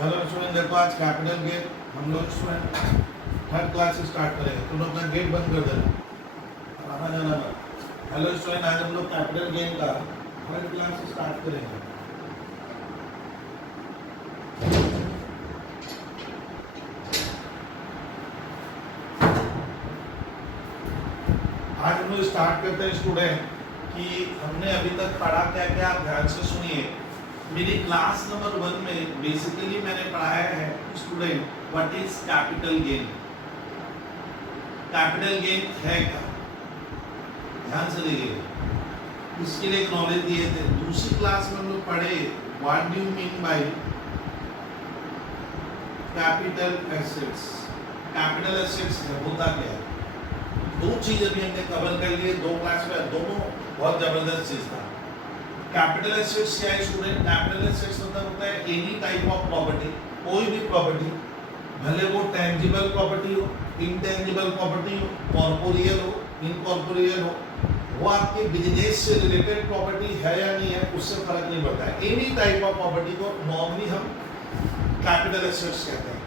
Hello student, देखो आज capital gain हम लोग स्टूडेंट थर्ड क्लास से स्टार्ट करेंगे। तुम अपना गेट बंद कर देना, आना जाना मत। हेलो स्टूडेंट, आज हम लोग कैपिटल गेन का थर्ड क्लास से स्टार्ट करेंगे। आज हम लोग स्टार्ट करते हैं स्टूडेंट कि हमने अभी तक पढ़ा क्या क्या, आप ध्यान से सुनिए। मेरी क्लास नंबर 1 में बेसिकली मैंने पढ़ाया है student what is capital gain. Capital gain है क्या, ध्यान से देखिए, इसके लिए एक नॉलेज दिए थे। दूसरी क्लास में हम लोग पढ़े what do you mean by capital assets. Capital assets होता क्या है, दो चीज अभी हमने कवर कर लिए दो क्लास में, दोनों बहुत जबरदस्त चीज था। कैपिटल एसेट्स क्या है स्टूडेंट? कैपिटल एसेट्स मतलब होता है एनी टाइप ऑफ प्रॉपर्टी, कोई भी प्रॉपर्टी, भले वो टेंजिबल प्रॉपर्टी हो, इनटेंजिबल प्रॉपर्टी हो, कॉर्पोरियल हो, इनकॉर्पोरियल हो, वो आपके बिजनेस से रिलेटेड प्रॉपर्टी है या नहीं है उससे फर्क नहीं पड़ता है। एनी टाइप ऑफ प्रॉपर्टी को नॉर्मली हम कैपिटल एसेट्स कहते हैं।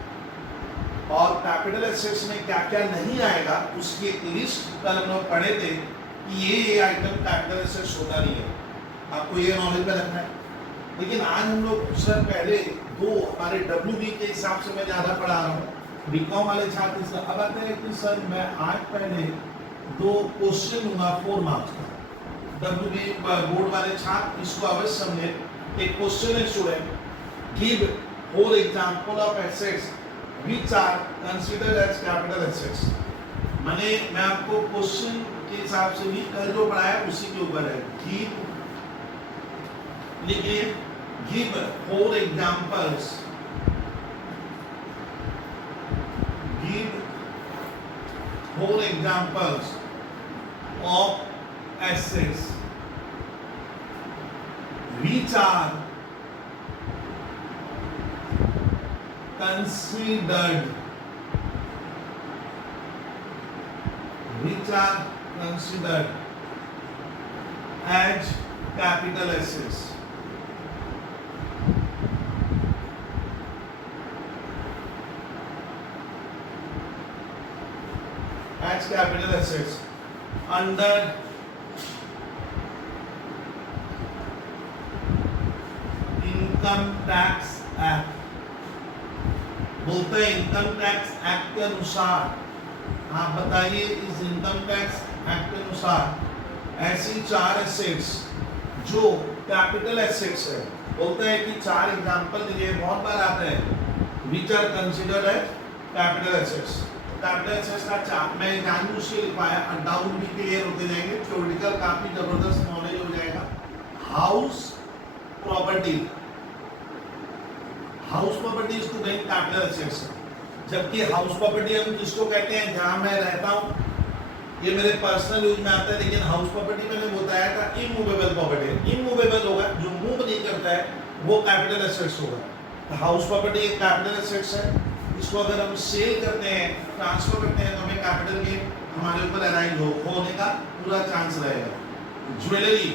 और कैपिटल एसेट्स में क्या क्या नहीं आएगा उसकी एक लिस्ट कल हम लोग पढ़े थे कि ये आइटम कैपिटल एसेट्स होता नहीं है, आपको ये नॉलेज में रखना है। लेकिन आज हम लोग सर पहले दो हमारे WB के हिसाब से मैं ज़्यादा पढ़ा रहा हूँ, बीकॉम वाले छात्र सर अब आते हैं कि सर मैं आज पहले दो क्वेश्चन लूँगा 4 मार्क्स का। WB बोर्ड वाले छात्र इसको अवश्य समझे। एक क्वेश्चन है student, give 4 example of assets which are considered as capital assets. मैंने मैं आपको क्वेश्चन के हिसाब से भी कल जो पढ़ाया उसी के ऊपर है। गिव लिखिए, give 4 examples, give 4 examples of assets which are considered as capital assets। As capital assets under Income Tax Act। बोलते हैं इनकम टैक्स एक्ट के अनुसार, आप बताइए इस इनकम टैक्स एक्ट के अनुसार ऐसी 4 एसेट्स जो कैपिटल एसेट्स है, बोलते हैं कि 4 एग्जांपल दीजिए, बहुत बार आते हैं which are considered as capital assets. Capital assets का चार्ट मैं जानबूझ के लिखवाया, डाउट भी क्लियर होते जाएंगे, थ्योरेटिकल काफी जबरदस्त नॉलेज हो जाएगा। House property, house property student capital assets है, जबकि हाउस प्रॉपर्टी हम किसको कहते हैं, जहां मैं रहता हूं, ये मेरे पर्सनल यूज में आता है। लेकिन हाउस प्रॉपर्टी मैंने बताया था इमूवेबल प्रॉपर्टी, इमूवेबल होगा, जो मूव नहीं करता है वो कैपिटल एसेट्स होगा। तो हाउस प्रॉपर्टी एक कैपिटल एसेट्स है, इसको अगर हम सेल करते हैं, ट्रांसफर करते हैं, तो हमें कैपिटल गेन हमारे ऊपर अराइज होने का पूरा चांस रहेगा। ज्वेलरी,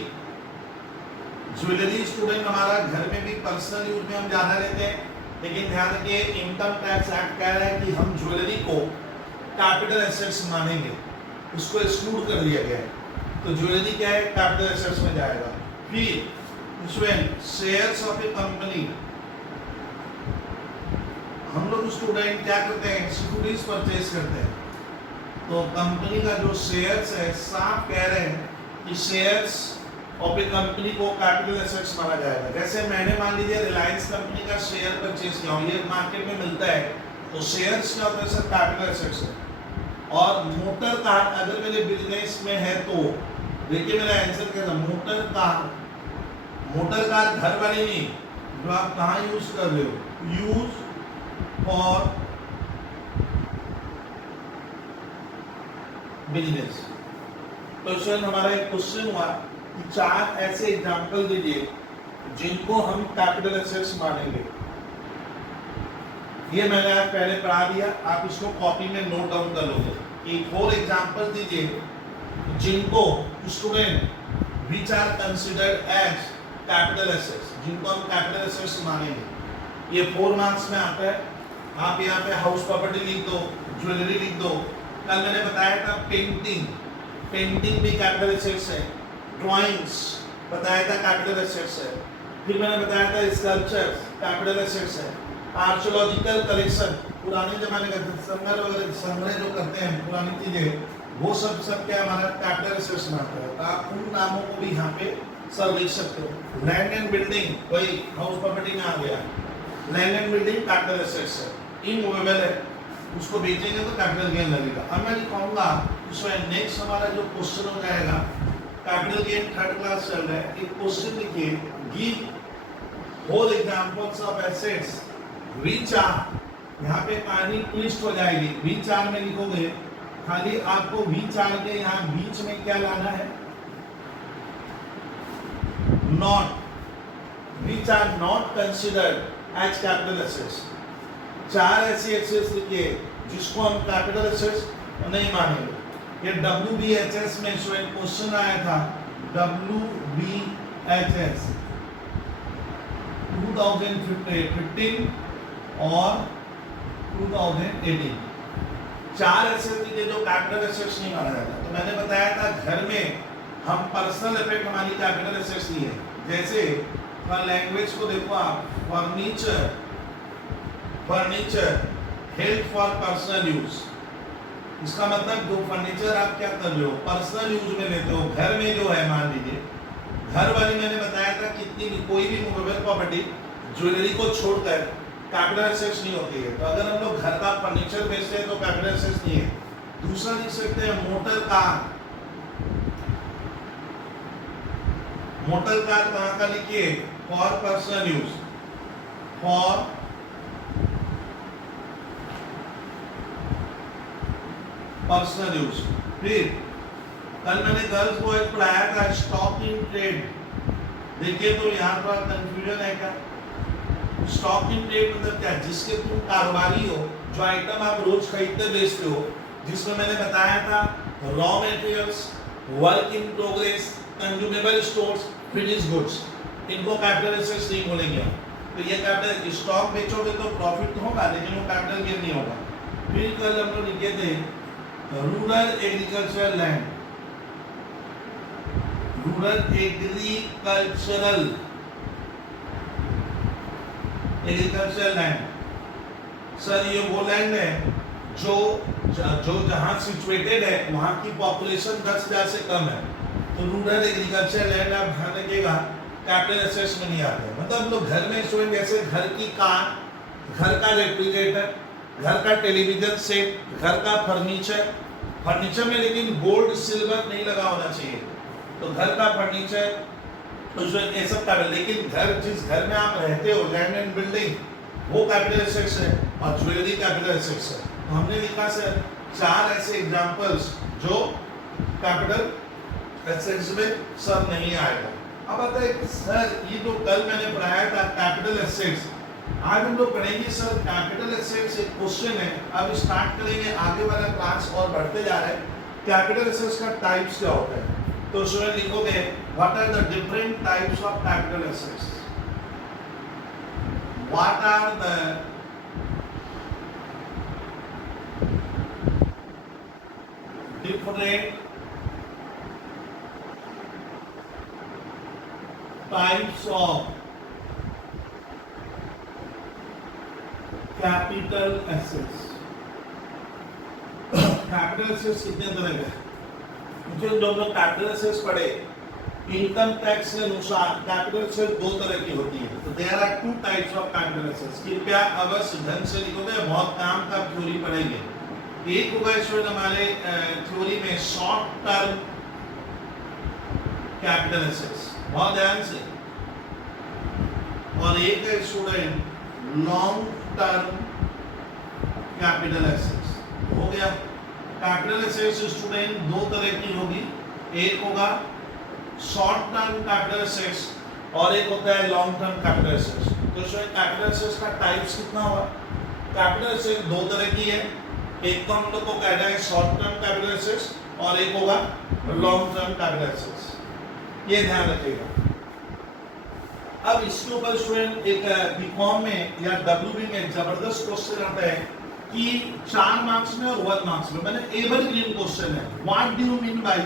ज्वेलरी स्टूडेंट हमारा घर में भी पर्सनल यूज में हम ज्यादा लेते हैं, लेकिन ध्यान रखिए इनकम टैक्स एक्ट कह रहा है कि हम ज्वेलरी को कैपिटल एसेट्स मानेंगे, उसको एक्सक्लूड कर दिया गया है। तो ज्वेलरी क्या है, कैपिटल एसेट्स में जाएगा। फिर student shares of A company, हम लोग स्टूडेंट क्या करते हैं, सिक्योरिटीज परचेज करते हैं, तो कंपनी का जो शेयर्स है, साफ कह रहे हैं कि शेयर्स ऑफ ए कंपनी को कैपिटल एसेट्स माना जाएगा। जैसे मैंने मान लीजिए रिलायंस कंपनी का शेयर परचेज किया, ये मार्केट में मिलता है, तो शेयर्स क्या होता है सर, कैपिटल एसेट्स है। और मोटर कार अगर मेरे बिजनेस में है तो देखिए मेरा आंसर क्या था, मोटर कार, मोटर कार घर वाली नहीं, जो आप कहाँ यूज कर रहे हो, यूज फॉर बिजनेस। तो सर हमारा एक क्वेश्चन हुआ, 4 ऐसे एग्जाम्पल दीजिए जिनको हम कैपिटल एसेट्स मानेंगे। ये मैंने आज पहले पढ़ा दिया, आप इसको कॉपी में नोट डाउन कर लोगे कि 4 एग्जाम्पल दीजिए जिनको student which are considered as capital assets, जिनको हम कैपिटल एसेट्स मानेंगे। ये 4 मार्क्स में आता है। आप यहाँ पे हाउस प्रॉपर्टी लिख दो, ज्वेलरी लिख दो। कल मैंने बताया था पेंटिंग, पेंटिंग भी कैपिटल एसेट्स है। ड्राइंग्स बताया था कैपिटल एसेट्स है। फिर मैंने बताया था स्कल्पचर कैपिटल एसेट्स है। आर्कियोलॉजिकल कलेक्शन, पुराने जमाने का संग्रह वगैरह, संग्रह जो करते हैं पुरानी चीजें, वो सब क्या हमारा कैपिटल एसेट्स में आता है। तो आप उन नामों को भी यहाँ पे सर लिख सकते हो। लैंड एंड बिल्डिंग वही हाउस प्रॉपर्टी में आ गया। Land and building capital assets है, इमूवेबल है, उसको बेचेंगे तो कैपिटल गेन लगेगा। अब मैं कहूँगा उसमें नेक्स्ट हमारा जो क्वेश्चन हो जाएगा, कैपिटल गेन 3rd क्लास चल रहा है। एक क्वेश्चन लिखिए, give whole examples of assets which are, यहाँ पे कहानी ट्विस्ट हो जाएगी। व्हिच आर में लिखोगे, खाली आपको व्हिच आर के यहाँ बीच में क्या लाना है, not, which are not considered as capital assets. 4 ऐसी एसेट्स लिखिए जिसको हम कैपिटल एसेट्स नहीं मानेंगे। ये WBHS में क्वेश्चन आया था, WBHS 2015 और 2018। 4 एसेट्स लिखे जो कैपिटल एसेट्स नहीं माना जाता। तो मैंने बताया था घर में हम पर्सनल इफेक्ट हमारी कैपिटल एसेट्स लिए, जैसे लैंग्वेज को देखो आप, furniture, furniture held for personal use. इसका मतलब जो फर्नीचर आप क्या कर रहे हो, पर्सनल यूज में लेते हो। घर में जो है, मान लीजिए घर वाली मैंने बताया था कितनी भी, कोई भी मूवेबल प्रॉपर्टी ज्वेलरी को छोड़कर कैपिटल एसेट्स नहीं होती है। तो अगर हम लोग घर का फर्नीचर बेचते हैं तो कैपिटल एसेट्स नहीं है। दूसरा लिख सकते हैं मोटर कार। मोटर कार कहाँ का लिखिए, for personal use, for personal use. फिर कल मैंने गर्ल्स बॉयज पढ़ाया था स्टॉक इन ट्रेड। देखिए तो यहाँ पर कंफ्यूजन है क्या, स्टॉक इन ट्रेड मतलब क्या, जिसके तुम कारोबारी हो, जो आइटम आप रोज खरीदते बेचते हो, जिसमें मैंने बताया था raw materials, work in progress, consumable stores, finish goods, इनको कैपिटल एसेट्स नहीं बोलेंगे। तो ये कैपिटल, स्टॉक बेचोगे तो प्रॉफिट तो होगा लेकिन वो कैपिटल गेन नहीं होगा। फिर कल हम लोग लिखे थे rural agricultural land, rural agricultural, agricultural land. Sir ये वो लैंड है जो जहाँ सिचुएटेड है वहाँ की पॉपुलेशन 10,000 से कम है। तो रूरल एग्रीकल्चरल लैंड आप ध्यान रखिएगा कैपिटल एसेट्स में नहीं आते। मतलब हम लोग घर में स्टूडेंट जैसे घर की कार, घर का रेफ्रिजरेटर, घर का टेलीविजन सेट, घर का फर्नीचर, फर्नीचर में लेकिन गोल्ड सिल्वर नहीं लगा होना चाहिए। तो घर का फर्नीचर उसमें ये सब कैपिटल, लेकिन घर जिस घर में आप रहते हो, लैंड एंड बिल्डिंग, वो कैपिटल एसेट्स है और ज्वेलरी कैपिटल एसेट्स है। तो हमने लिखा सर 4 ऐसे एग्जांपल्स जो कैपिटल एसेट्स में सर नहीं आएगा। अब आता है सर ये जो कल मैंने पढ़ाया था कैपिटल एसेट्स, आज हम लोग पढ़ेंगे सर कैपिटल एसेट्स। एक क्वेश्चन है, अब स्टार्ट करेंगे, आगे वाला क्लास और बढ़ते जा रहा है। कैपिटल एसेट्स का टाइप्स क्या होता है, तो उसमें लिखोगे what are the different types of capital assets, what are the different types of capital assets. Capital assets कितने तरह के हैं, जो लोग कैपिटल एसेट्स पढ़े, इनकम टैक्स के अनुसार कैपिटल एसेट्स 2 तरह की होती है। तो there are 2 types of capital assets. कृपया अवश्य ढंग से लिखोगे, बहुत काम का थ्योरी पढ़ेंगे। एक होगा इसमें हमारे थ्योरी में शॉर्ट टर्म कैपिटल एसेट्स, बहुत ध्यान से, और एक है student long term capital assets. हो गया। कैपिटल एसेट्स स्टूडेंट 2 तरह की होगी, एक होगा शॉर्ट टर्म कैपिटल एसेट्स और एक होता है लॉन्ग टर्म कैपिटल एसेट्स। तो इसमें कैपिटल एसेट्स का टाइप्स कितना होगा, कैपिटल एसेट्स 2 तरह की है, एक तो हम लोग को कहना है शॉर्ट टर्म कैपिटल एसेट्स और एक होगा लॉन्ग टर्म कैपिटल एसेट्स। ये ध्यान रखिएगा। अब इसके ऊपर स्टूडेंट एक बीकॉम में या डब्ल्यूबी में जबरदस्त क्वेश्चन आता है कि 4 मार्क्स में और 1 मार्क्स में, मैंने एवरग्रीन क्वेश्चन है, what do you mean by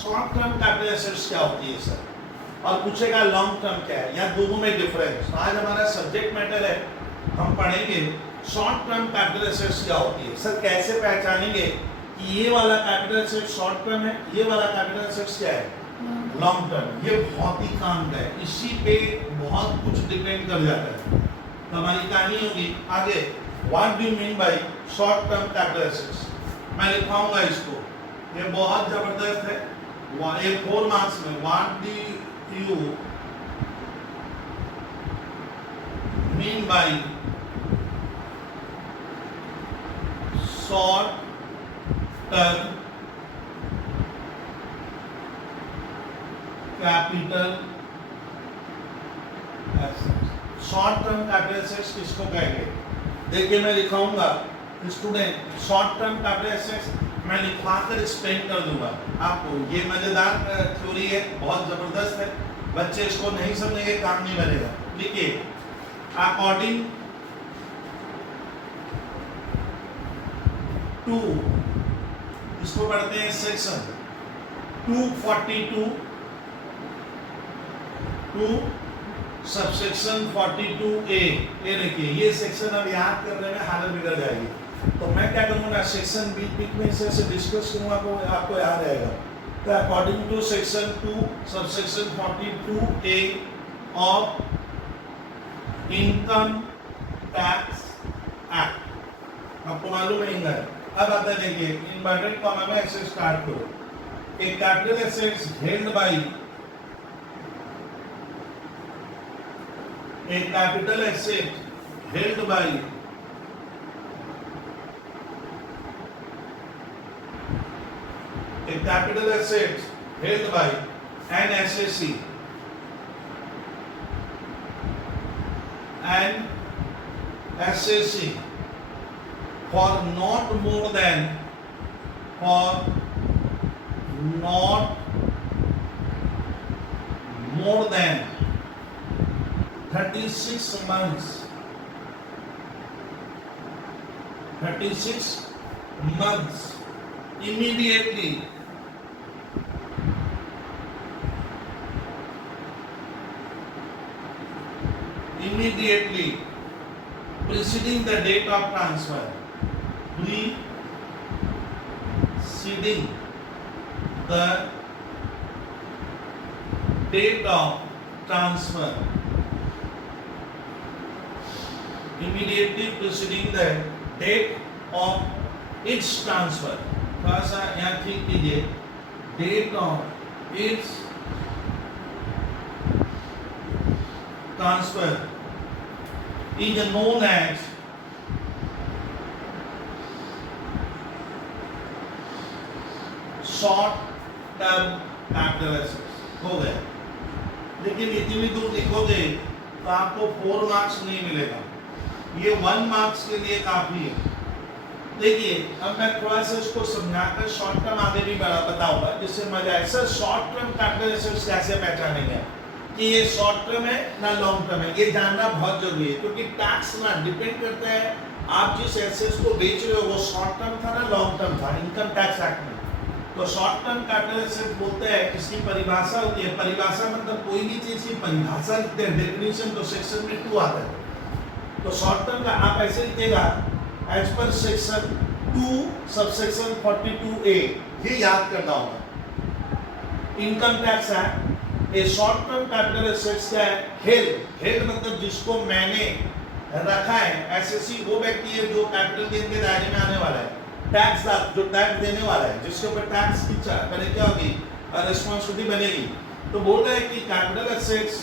short term capital assets क्या होती है सर, और पूछेगा लॉन्ग टर्म क्या है, या दोनों में डिफरेंस। आज हमारा सब्जेक्ट मैटर है, हम पढ़ेंगे शॉर्ट टर्म कैपिटल एसेट्स क्या होती है सर, कैसे पहचानेंगे कि ये वाला कैपिटल एसेट शॉर्ट टर्म है, ये वाला कैपिटल एसेट्स क्या है लॉन्ग टर्म। ये बहुत ही काम का है, इसी पे बहुत कुछ डिपेंड कर जाता है। तो हमारी कहानी होगी आगे, what do you mean by short term capital assets. मैं लिखाऊंगा इसको, ये बहुत जबरदस्त है, ये 4 मार्क्स में। What do you mean by short term capital assets. Short term capital assets किसको कहेंगे, देखिए मैं लिखाऊंगा student, short term capital assets मैं लिखवाकर एक्सप्लेन कर दूंगा आपको। ये मजेदार थ्योरी है, बहुत जबरदस्त है, बच्चे इसको नहीं समझेंगे काम नहीं बनेगा। देखिए अकॉर्डिंग टू, इसको पढ़ते हैं सेक्शन 242 टू सबसेक्शन 42A। ये देखिए ये सेक्शन अब याद करने में हालत बिगड़ जाएगी, तो मैं क्या करूंगा सेक्शन बीच में से डिस्कस करूंगा तो आपको याद रहेगा। तो according to section 2 subsection 42A of income tax act, आपको मालूम है इनका। अब आता है देखिए इन्वर्टेड कॉमा में ऐसे स्टार्ट करो, एक capital assets held bye, a capital asset held by a capital asset held by an SAC for not more than 36 months, 36 months immediately preceding the date of transfer, preceding the date of transfer, immediately preceding the date of its transfer। थोड़ा सा यहाँ ठीक कीजिए, date of its transfer is known as short term capital assets। हो गया, लेकिन इतनी दूर लिखोगे तो आपको 4 मार्क्स नहीं मिलेगा, ये 1 मार्क्स के लिए काफी है। देखिए अब मैं थोड़ा सा इसको समझाकर शॉर्ट टर्म आगे भी बताऊंगा जिससे मजा आए। Sir short term capital assets कैसे पहचानेंगे कि ये शॉर्ट टर्म है ना लॉन्ग टर्म है, ये जानना बहुत जरूरी है, क्योंकि टैक्स ना डिपेंड करता है आप जिस एसेट्स को बेच रहे हो वो शॉर्ट टर्म था ना लॉन्ग टर्म था इनकम टैक्स एक्ट में। तो शॉर्ट टर्म कैपिटल एसेट बोलते हैं, इसकी परिभाषा होती है, परिभाषा मतलब कोई भी चीज की परिभाषा लिखते हैं, डेफिनेशन तो सेक्शन में 2 आता है। तो शॉर्ट टर्म का आप ऐसे लिखेगा as per section 2 subsection 42A, ये याद करना होगा। इनकम टैक्स एक्ट, ए शॉर्ट टर्म कैपिटल एसेट्स क्या है, हेल्ड मतलब जिसको मैंने रखा है, एसएससी वो व्यक्ति है जो कैपिटल गेन के दायरे में आने वाला है, टैक्स जो टैक्स देने वाला है, जिसके ऊपर टैक्स की क्या होगी रिस्पॉन्सिबिलिटी बनेगी। तो बोल रहे हैं कि कैपिटल एसेट्स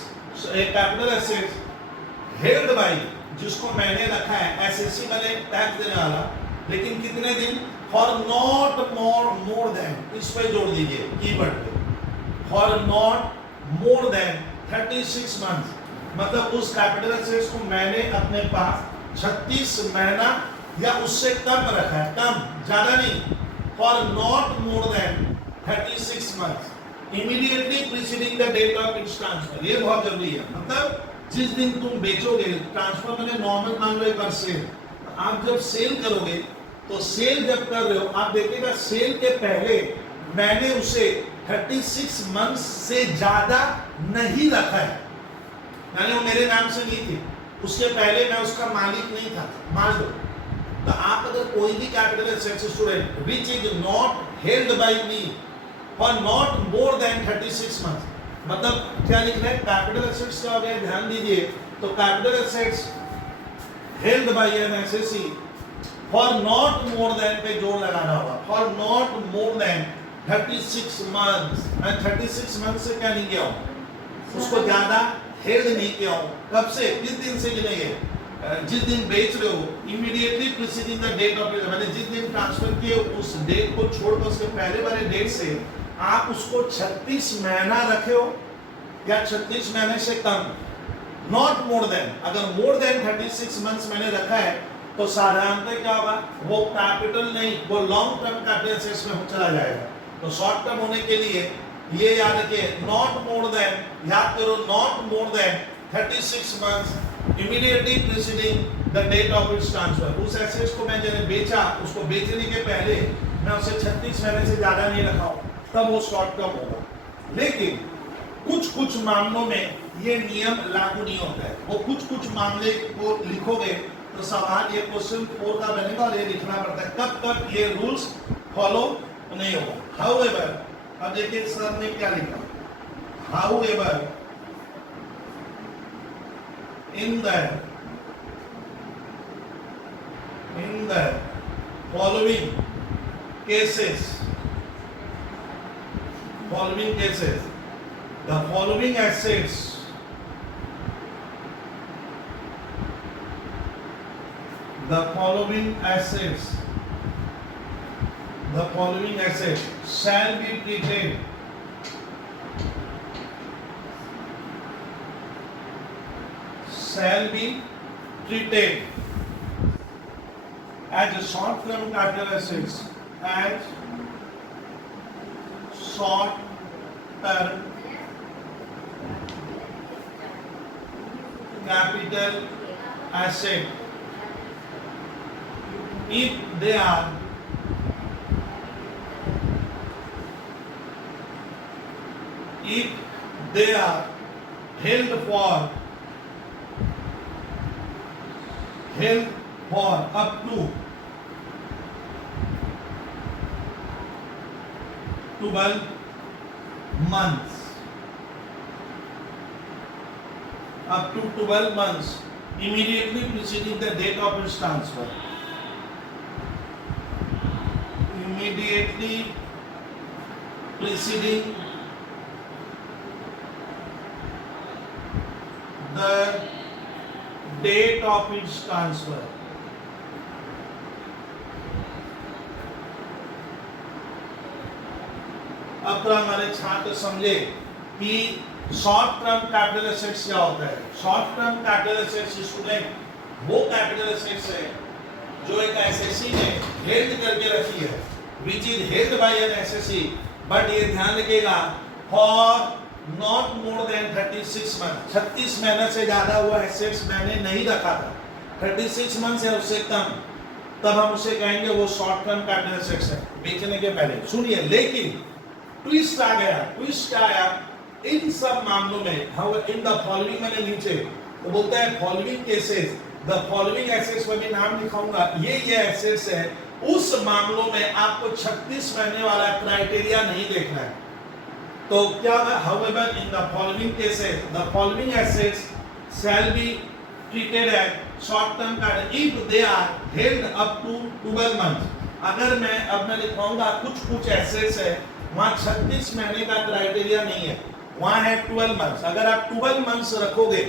हेल्ड बाय, जिसको मैंने रखा है एसएससी वाले टैक्स देने वाला, लेकिन कितने दिन, फॉर नॉट मोर देन, इस पे जोड़ दीजिए कीवर्ड पे, for not more than 36 months, मतलब उस कैपिटल एसेट्स को मैंने अपने पास 36 महीना या उससे कम रखा है, कम ज्यादा नहीं, for not more than 36 months immediately preceding the date of its transfer. ये बहुत जरूरी है, मतलब जिस दिन तुम बेचोगे, ट्रांसफर मैंने नॉर्मल मान लो एक बार सेल, आप जब सेल करोगे तो सेल जब कर रहे हो आप देखिएगा सेल के पहले मैंने उसे 36 मंथ्स से ज्यादा नहीं रखा है, यानी वो मेरे नाम से नहीं थी, उसके पहले मैं उसका मालिक नहीं था, मान लो। तो आप अगर कोई भी capital assets student which is not held by me for not more than 36 months, मतलब क्या लिख रहे हैं कैपिटल एसेट्स का, अगर ध्यान दीजिए तो capital assets held by an assessee for not more than पे जोड़ लगाना होगा, for not more than 36 months. मैं 36 मंथ से क्या नहीं किया हूं, उसको ज्यादा हेल्ड नहीं किया हूं। कब से, किस दिन से गिनेंगे, जिस दिन बेच रहे हो, immediately preceding the date of, मैंने जिस दिन ट्रांसफर किए उस डेट को छोड़कर उसके पहले वाले डेट से आप उसको 36 महीना रखे हो या 36 महीने से कम, नॉट मोर देन। अगर मोर देन 36 मंथ्स मैंने रखा है तो साधारणतः क्या होगा, वो कैपिटल नहीं, वो लॉन्ग टर्म कैपिटल एसेट्स में चला जाएगा। तो शॉर्ट टर्म होने के लिए ये याद रखिए, नॉट मोर देन, याद करो, not more than 36 months immediately preceding the date of its transfer. उस एसेट्स को मैं जब बेचा, उसको बेचने के पहले मैं उसे 36 महीने से ज्यादा नहीं रखा हूं, तब वो शॉर्ट टर्म होगा। लेकिन कुछ मामलों में ये नियम लागू नहीं होता है, वो कुछ मामले को लिखोगे तो सवाल ये क्वेश्चन 4 का बनेगा और ये लिखना पड़ता है, कब कब ये रूल्स फॉलो नहीं होगा। हाउएवर, अब देखिए सर ने क्या लिखा, however in the following cases, the following assets shall be treated as a short-term capital assets, as short-term capital asset if they are held for up to 12 months, up to 12 months immediately preceding the date of its transfer, immediately preceding the date of its transfer. अब तो हमारे छात्र समझे कि short term capital assets क्या होता है। Short term capital assets student वो कैपिटल एसेट्स है जो एक एसएससी ने हेल्ड करके रखी है, which is held by an assessee, but ये ध्यान रखिएगा for not more than 36 month, 36 महीने से ज्यादा हुआ एसेट्स मैंने नहीं रखा था, 36 मंथ या उससे कम, तब हम उसे कहेंगे वो शॉर्ट टर्म कैपिटल एसेट्स है बेचने के पहले। सुनिए, लेकिन ट्विस्ट आ गया। ट्विस्ट क्या आया इन सब मामलों में, हाउ इन द फॉलोइंग, मैंने नीचे वो बोलता है following cases, the following assets में भी नाम लिखाऊंगा, ये एसेट्स है, उस मामलों में आपको 36 महीने वाला क्राइटेरिया नहीं देखना है। तो क्या है, however in the following cases the following assets shall be treated as short term capital if they are held up to 12 month. अगर मैं लिखाऊंगा कुछ एसेट्स है वहां 36 महीने का क्राइटेरिया नहीं है, वहां है 12 मंथ्स। अगर आप 12 मंथ्स रखोगे,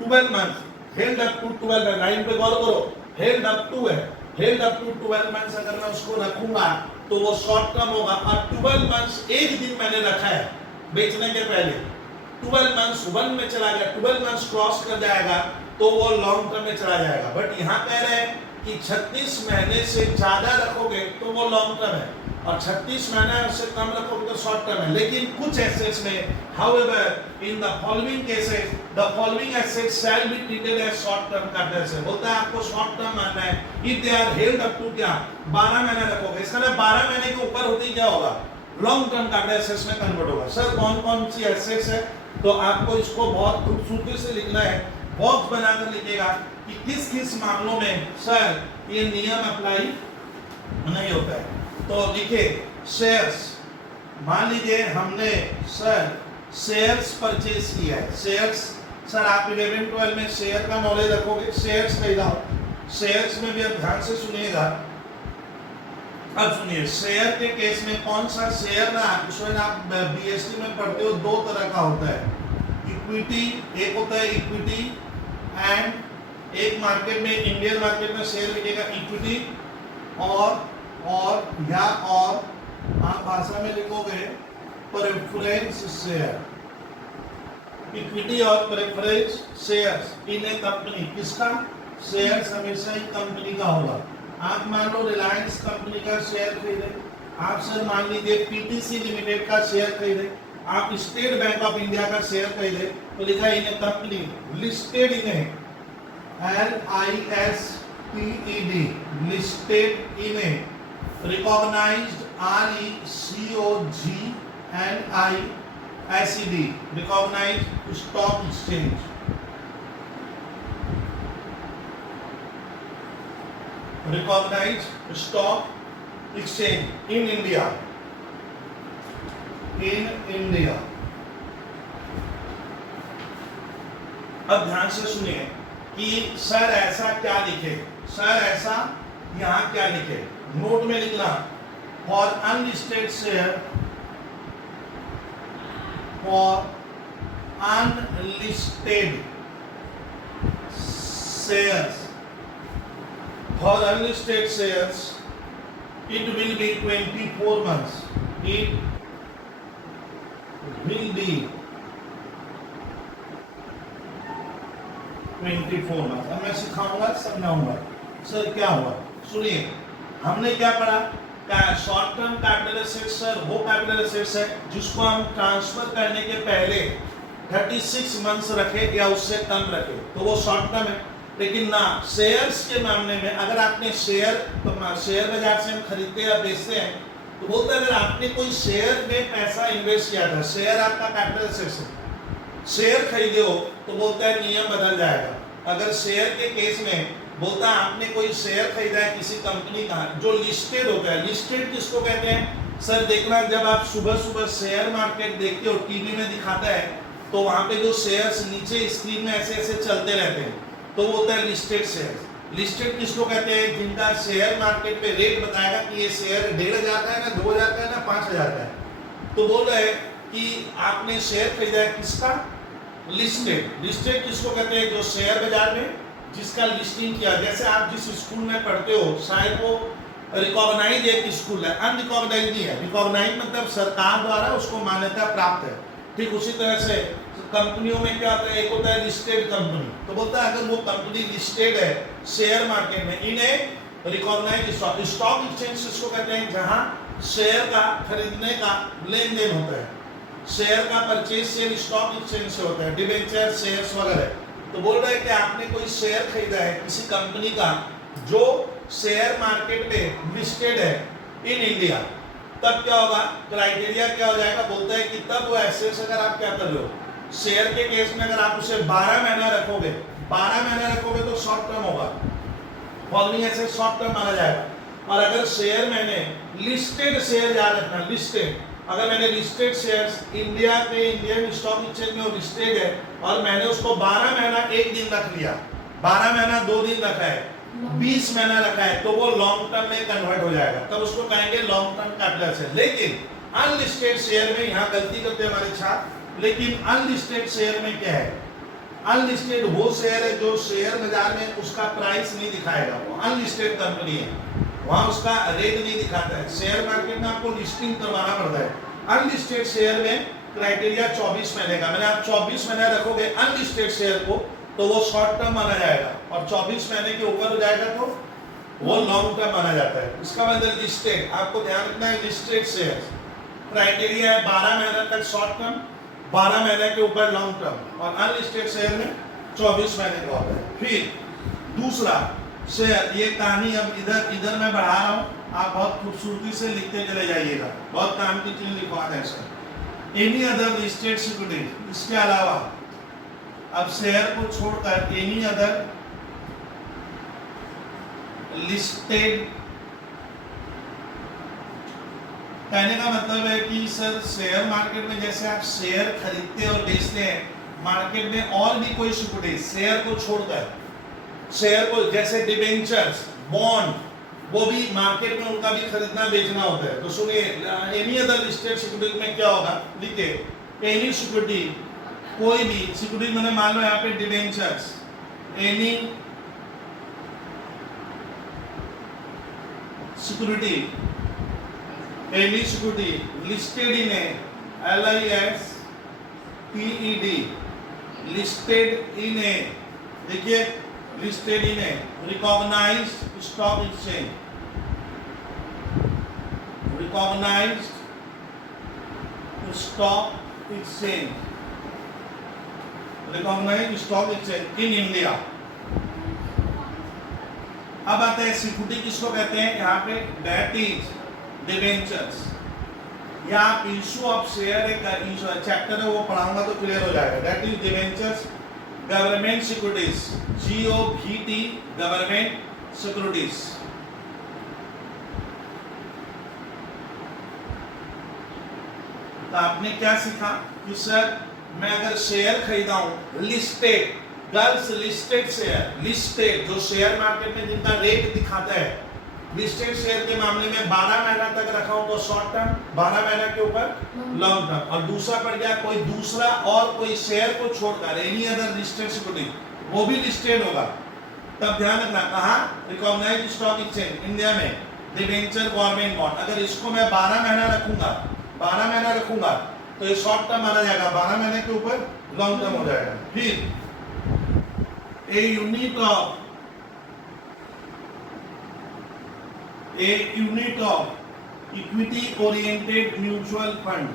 12 month held up to 12, line पे गौर करो, हेल्ड अप टू है, हेल्ड अप टू 12 मंथ्स अगर मैं उसको रखूंगा तो वो शॉर्ट टर्म होगा। और 12 मंथ्स एक दिन मैंने रखा है बेचने के पहले, 12 मंथ्स 1 में चला गया, 12 मंथ्स क्रॉस कर जाएगा तो वो लॉन्ग टर्म में चला जाएगा। बट यहाँ कह रहे हैं कि 36 महीने से ज्यादा रखोगे तो वो लॉन्ग टर्म है। और 36 महीना उससे कम रखोगे तो शॉर्ट टर्म है। लेकिन कुछ एसेट्स में however in the following cases the following assets shall be treated as short term capital asset. बोलता है आपको शॉर्ट टर्म मानना है if they are held up to क्या 12 महीना रखोगे, इसका मतलब 12 महीने के ऊपर होते ही क्या होगा लॉन्ग टर्म कैपिटल एसेट्स में कन्वर्ट होगा। सर कौन कौन सी एसेट्स है, तो आपको इसको बहुत खूबसूरती से लिखना है, बॉक्स बनाकर लिखेगा कि किस किस मामलों में सर ये नियम अप्लाई नहीं होता है। तो लिखे शेयर्स, मान लीजिए हमने सर शेयर्स परचेज किया है, शेयर्स सर आप 11-12 में शेयर का नॉलेज रखोगे, शेयर्स खरीदा हो, शेयर्स में भी आप ध्यान से सुनिएगा। अब सुनिए शेयर के केस में कौन सा शेयर ना उसमें आप बीएसटी में पढ़ते हो, दो तरह का होता है इक्विटी, एक होता है इक्विटी एंड एक मार्केट में इंडियन मार्केट में शेयर मिलेगा इक्विटी और आप भाषा में लिखोगे प्रेफरेंस शेयर, इक्विटी और preference shares in a company. किसका शेयर्स हमेशा ही कंपनी का होगा। आप मान लो रिलायंस कंपनी का शेयर खरीदे, आप सर मान लीजिए पीटीसी लिमिटेड का शेयर खरीदे, आप स्टेट बैंक ऑफ इंडिया का शेयर खरीदे, तो लिखा है in a company listed in a LISTED listed in a recognized RECOGNISED recognized stock exchange, recognized stock exchange in India, अब ध्यान से सुनिए कि सर ऐसा क्या लिखे, सर ऐसा यहां क्या लिखे, नोट में लिखना for unlisted share, for unlisted shares, for unlisted shares it will be 24 months, it will be 24 months। अब मैं सिखाऊंगा समझाऊंगा सर क्या हुआ, सुनिए हमने क्या पढ़ा, short term capital assets sir वो कैपिटल एसेट्स है जिसको हम ट्रांसफर करने के पहले 36 मंथ्स रखे या उससे कम रखे तो वो शॉर्ट टर्म है। लेकिन ना शेयर्स के मामले में अगर आपने शेयर बाजार से हम खरीदते या बेचते हैं तो बोलते हैं अगर आपने कोई शेयर में पैसा इन्वेस्ट किया था, शेयर आपका कैपिटल एसेट्स है, शेयर खरीदे हो तो बोलता है नियम बदल जाएगा। अगर शेयर के केस में बोलता है आपने कोई शेयर खरीदा है किसी कंपनी का जो लिस्टेड होता है, लिस्टेड किसको कहते हैं सर, देखना जब आप सुबह सुबह शेयर मार्केट देखते हो टीवी में दिखाता है तो वहां पे जो शेयर्स नीचे स्क्रीन में ऐसे ऐसे चलते रहते हैं तो वो होता है लिस्टेड शेयर। लिस्टेड किसको कहते हैं, जिनका शेयर मार्केट पे रेट बताएगा कि ये शेयर 1500 का है ना 2000 का है ना 5000 का है। तो बोल रहे हैं कि आपने शेयर खरीदा है किसका, लिस्टेड। लिस्टेड किसको कहते हैं, जो शेयर बाजार में जिसका लिस्टिंग किया, जैसे आप जिस स्कूल में पढ़ते हो शायद वो रिकॉग्नाइज एक स्कूल है, अनरिकॉग्नाइज नहीं है। रिकॉग्नाइज मतलब सरकार द्वारा उसको मान्यता प्राप्त है। ठीक उसी तरह से कंपनियों में क्या होता है, एक होता है लिस्टेड कंपनी, तो बोलता है अगर वो कंपनी लिस्टेड है शेयर मार्केट में, इन्हें रिकॉग्नाइज स्टॉक, स्टॉक एक्सचेंज इसको कहते हैं जहां शेयर का खरीदने का लेन देन होता है। शेयर का परचेज शेयर स्टॉक एक्सचेंज से होता है, डिबेंचर शेयर्स वगैरह। तो बोल रहे हैं कि आपने कोई शेयर खरीदा है किसी कंपनी का जो शेयर मार्केट में लिस्टेड है इन इंडिया, तब क्या होगा, क्राइटेरिया क्या हो जाएगा, बोलता है कि तब वो एसेट्स अगर आप क्या कर रहे हो, शेयर के केस में अगर आप उसे 12 महीना रखोगे, 12 महीना रखोगे तो शॉर्ट टर्म होगा, फॉलोइंग एसेट शॉर्ट टर्म माना जाएगा। और अगर शेयर मैंने लिस्टेड शेयर याद रखना, लिस्टेड, अगर मैंने लिस्टेड शेयर्स इंडिया के इंडियन स्टॉक एक्सचेंज में वो लिस्टेड है और मैंने उसको 12 महीना एक दिन रख लिया, 12 महीना 2 दिन रखा है, 20 महीना रखा है, तो वो लॉन्ग टर्म में कन्वर्ट हो जाएगा, तब उसको कहेंगे लॉन्ग टर्म कैपिटल से। लेकिन अनलिस्टेड शेयर में यहाँ गलती करते हैं हमारे छात्र, लेकिन अनलिस्टेड शेयर में क्या है, अनलिस्टेड वो शेयर है जो शेयर बाजार में उसका प्राइस नहीं दिखाएगा, वो अनलिस्टेड कंपनी है, वहां उसका रेट नहीं दिखाता है। शेयर मार्केट में आपको लिस्टिंग करवाना पड़ता है। अनलिस्टेड शेयर में क्राइटेरिया 24 महीने का, मैंने आप 24 महीने रखोगे अनलिस्टेड शेयर को तो वो शॉर्ट टर्म माना जाएगा, और 24 महीने के ऊपर हो जाएगा तो वो लॉन्ग टर्म माना जाता है। उसका मतलब लिस्टेड, आपको ध्यान रखना है लिस्टेड शेयर्स क्राइटेरिया है 12 महीने तक शॉर्ट टर्म, 12 महीने के ऊपर लॉन्ग टर्म, और अनलिस्टेड शेयर में 24 महीने का होता है। फिर दूसरा शेयर, ये कहानी अब इधर मैं बढ़ा रहा हूँ, आप बहुत खूबसूरती से लिखते चले जाइएगा, बहुत काम की चीज लिखवा दें sir. Any other listed security, इसके अलावा अब शेयर को छोड़कर एनी अदर लिस्टेड, कहने का मतलब है कि सर शेयर मार्केट में जैसे आप शेयर खरीदते और बेचते हैं, मार्केट में और भी कोई सिक्योरिटी शेयर को छोड़कर, शेयर को जैसे डिबेंचर्स, बॉन्ड, वो भी मार्केट में उनका भी खरीदना बेचना होता है। तो सुनिए एनी अदर लिस्टेड सिक्योरिटी में क्या होगा, लिखिए एनी सिक्योरिटी, कोई भी सिक्योरिटी, मैंने मान लो यहाँ पे debentures, any security, any security listed in a LISTED, listed in a, देखिए listed in a recognized stock exchange, recognized stock exchange, recognized stock exchange in India. अब आते हैं सिक्योरिटी किसको कहते हैं, यहाँ पे दैट इज डिबेंचर्स, या आप इशू ऑफ शेयर एक चैप्टर है वो पढ़ाऊंगा तो क्लियर हो जाएगा। That is debentures, government securities, GOVT, government securities. तो आपने क्या सीखा कि सर मैं अगर शेयर खरीदा हूं listed, girls listed share, listed जो शेयर मार्केट में जिनका रेट दिखाता है, लिस्टेड शेयर के मामले में 12 महीना तक रखा हूं तो शॉर्ट टर्म, 12 महीना के ऊपर लॉन्ग टर्म, और दूसरा पड़ गया कोई दूसरा और कोई शेयर को छोड़कर एनी अदर लिस्टेड सिक्योरिटी, वो भी लिस्टेड होगा। तब ध्यान रखना कहां, रिकॉग्नाइज्ड स्टॉक एक्सचेंज इंडिया में, डिबेंचर, गवर्नमेंट बॉन्ड, अगर इसको मैं 12 महीना रखूंगा, 12 महीना रखूंगा तो ये शॉर्ट टर्म माना जाएगा, 12 महीने के ऊपर लॉन्ग टर्म हो जाएगा। फिर a unit of equity oriented mutual fund,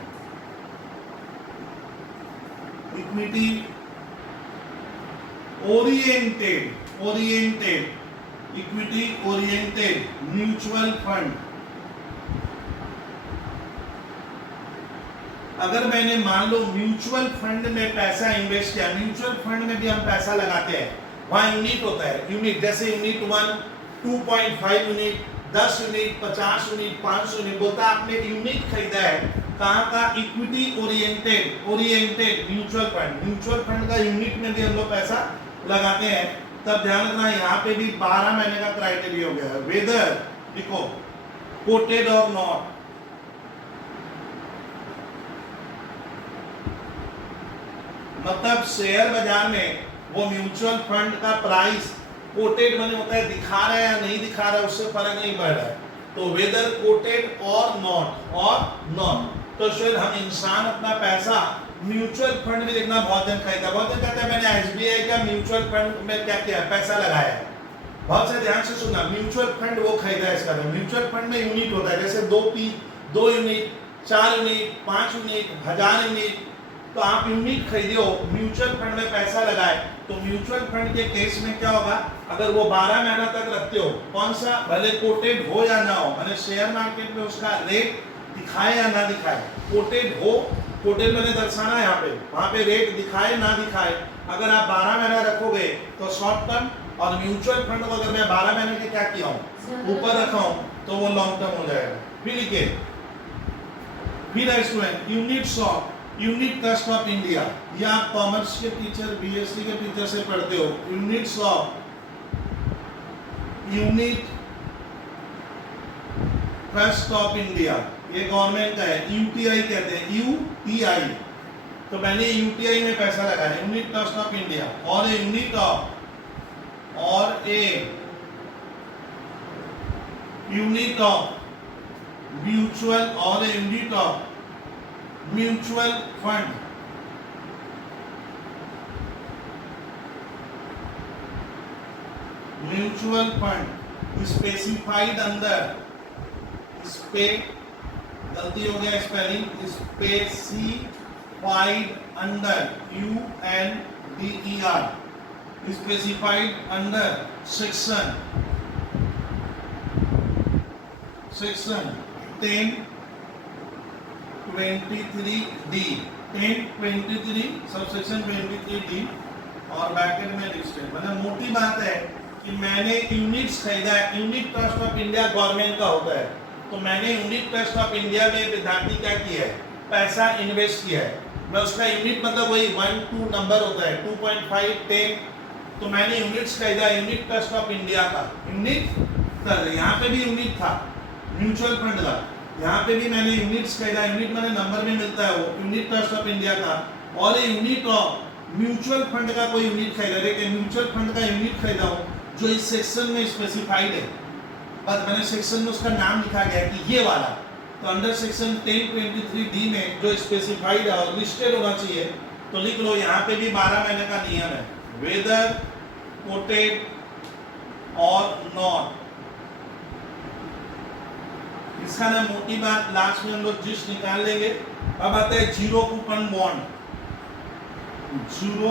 equity oriented equity oriented mutual fund. अगर मैंने मान लो म्यूचुअल फंड में पैसा इन्वेस्ट किया, म्यूचुअल फंड में भी हम पैसा लगाते हैं, वहां यूनिट होता है, यूनिट जैसे unit 1 2.5 unit, 10 unit, 50 unit, 500 unit, बोलता है आपने यूनिट खरीदा है, कहाँ का, equity oriented mutual fund, mutual fund का यूनिट में भी हम लोग पैसा लगाते हैं। तब ध्यान रखना यहाँ पे भी 12 महीने का क्राइटेरिया हो गया है, वेदर देखो कोटेड और नॉट, मतलब शेयर बाजार में वो म्यूचुअल फंड का प्राइस कोटेड मनी होता है, दिखा रहा है या नहीं दिखा रहा है उससे फर्क नहीं पड़ रहा है, तो वेदर कोटेड और नॉट। तो शायद हम इंसान अपना पैसा म्यूचुअल फंड में देखना, बहुत जन खरीदा, बहुत जन कहते हैं मैंने SBI का म्यूचुअल फंड में क्या किया, पैसा लगाया है। बहुत से ध्यान से सुनना, म्यूचुअल फंड वो खरीदा है, इसका म्यूचुअल फंड में यूनिट होता है, जैसे 2 यूनिट, 4 यूनिट, 5 यूनिट, 1000 यूनिट, तो आप यूनिट खरीदे हो, म्यूचुअल फंड में पैसा लगाए, तो म्यूचुअल फंड के केस में क्या होगा, अगर वो 12 महीना तक रखते हो, कौन सा, भले कोटेड हो या ना हो, मैंने शेयर मार्केट में उसका रेट दिखाए या ना दिखाए, कोटेड हो, कोटेड मैंने दर्शाना है यहाँ पे, वहाँ पे रेट दिखाए ना दिखाए, अगर आप 12 महीना रखोगे तो शॉर्ट टर्म, और म्यूचुअल फंड को अगर मैं 12 महीने के क्या किया हूँ, ऊपर रखा हूँ, तो वो लॉन्ग टर्म हो जाएगा। फिर लिखिए, फिर student unit trust of India, या आप कॉमर्स के टीचर, BSc के टीचर से पढ़ते हो, units of unit trust of India, ये गवर्नमेंट का है, UTI कहते हैं, UTI, तो मैंने UTI में पैसा लगाया, यूनिट ट्रस्ट ऑफ इंडिया, और ए यूनिट ऑफ म्यूचुअल, और a unit of mutual fund, mutual fund specified under, स्पे गलती हो गया spelling, specified under UNDER, specified under section 1023D, 1023 subsection 23D और ब्रैकेट में लिस्टेड। मतलब मोटी बात है कि मैंने यूनिट्स खरीदा है, unit trust of India government का होता है, तो मैंने यूनिट ट्रस्ट ऑफ इंडिया में विद्यार्थी क्या किया है, पैसा इन्वेस्ट किया है। मैं उसका यूनिट मतलब वही 1 2 नंबर होता है 2.5 10, तो मैंने यूनिट्स खरीदा यूनिट ट्रस्ट ऑफ इंडिया का, यूनिट यहाँ पे भी यूनिट था म्यूचुअल फंड का, यहाँ पे भी मैंने यूनिट्स खरीदा, यूनिट मैंने नंबर में मिलता है वो यूनिट ट्रस्ट ऑफ इंडिया का, और ये यूनिट ऑफ म्यूचुअल फंड का कोई यूनिट खरीदा, देखिए म्यूचुअल फंड का यूनिट खरीदा हो जो इस सेक्शन में स्पेसिफाइड है, बस मैंने सेक्शन में उसका नाम लिखा गया है कि ये वाला, तो अंडर सेक्शन 1023D में जो स्पेसिफाइड है और लिस्टेड होना चाहिए, तो लिख लो यहाँ पे भी 12 महीने का नियम है, वेदर कोटेड और नॉट। इसका ना मोटी बात लास्ट में हम लोग जिस निकाल लेंगे। अब आता है zero coupon bond, zero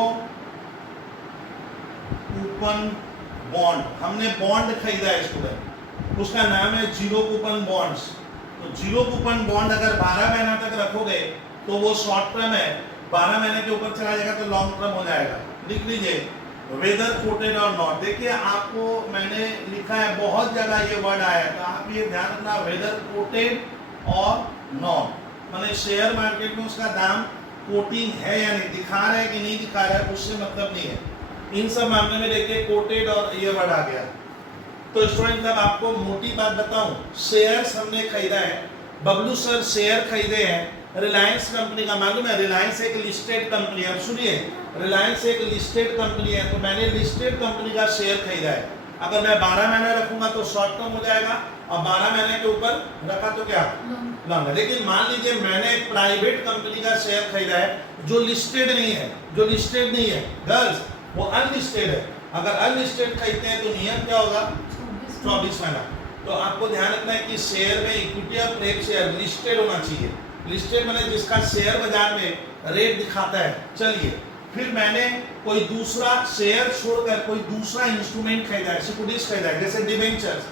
coupon bond, हमने बॉन्ड खरीदा है स्टूडेंट, उसका नाम है जीरो कूपन बॉन्ड्स। तो जीरो कूपन बॉन्ड अगर 12 महीना तक रखोगे तो वो शॉर्ट टर्म है, 12 महीने के ऊपर चला जाएगा तो लॉन्ग टर्म हो जाएगा। लिख लीजिए वेदर कोटेड और नॉट। देखिए आपको मैंने लिखा है बहुत जगह ये वर्ड आया है, तो आप ये ध्यान रखना वेदर कोटेड और नॉट, माने शेयर मार्केट में उसका दाम कोटिंग है या नहीं, दिखा रहा है कि नहीं दिखा रहा है, उससे मतलब नहीं है। इन सब मामले में देखिए कोटेड और ये वर्ड आ गया। तो स्टूडेंट साहब आपको मोटी बात बताऊं, शेयर्स हमने खरीदा है, बबलू सर शेयर खरीदे हैं रिलायंस कंपनी का, मालूम है रिलायंस एक लिस्टेड कंपनी है। अब सुनिए रिलायंस एक लिस्टेड कंपनी है, तो मैंने लिस्टेड कंपनी का शेयर खरीदा है। अगर मैं 12 महीने रखूंगा तो शॉर्ट टर्म हो जाएगा, और 12 महीने के ऊपर रखा तो क्या लॉन्ग है। लेकिन मान लीजिए मैंने एक प्राइवेट कंपनी का शेयर खरीदा है जो लिस्टेड नहीं है, जो लिस्टेड नहीं है गर्ल्स, वो अनलिस्टेड है। अगर अनलिस्टेड खरीदते हैं तो नियम क्या होगा 24 महीना। तो आपको ध्यान रखना है कि शेयर में इक्विटी और प्रेफ शेयर लिस्टेड होना चाहिए। लिस्टेड माने जिसका शेयर बाजार में रेट दिखाता है। चलिए फिर मैंने कोई दूसरा शेयर छोड़कर कोई दूसरा इंस्ट्रूमेंट खरीदा है, सिक्योरिटीज खरीदा है, जैसे डिबेंचर्स,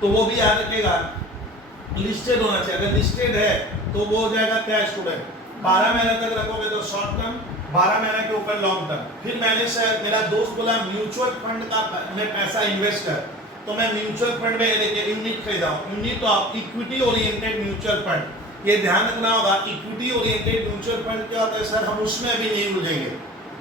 तो वो भी याद रखिएगा लिस्टेड होना चाहिए। अगर लिस्टेड है तो वो हो जाएगा क्या स्टूडेंट, 12 महीने तक रखोगे तो शॉर्ट टर्म, 12 महीने के ऊपर लॉन्ग टर्म। फिर मैंने मेरा दोस्त बोला म्यूचुअल फंड का में पैसा इन्वेस्ट कर, तो मैं म्यूचुअल फंड में देखिए यूनिट खरीदा हूँ, unit of equity oriented mutual fund. ये ध्यान रखना होगा इक्विटी ओरिएंटेड म्यूचुअल फंड क्या होता है सर, हम उसमें अभी नहीं उलझेंगे,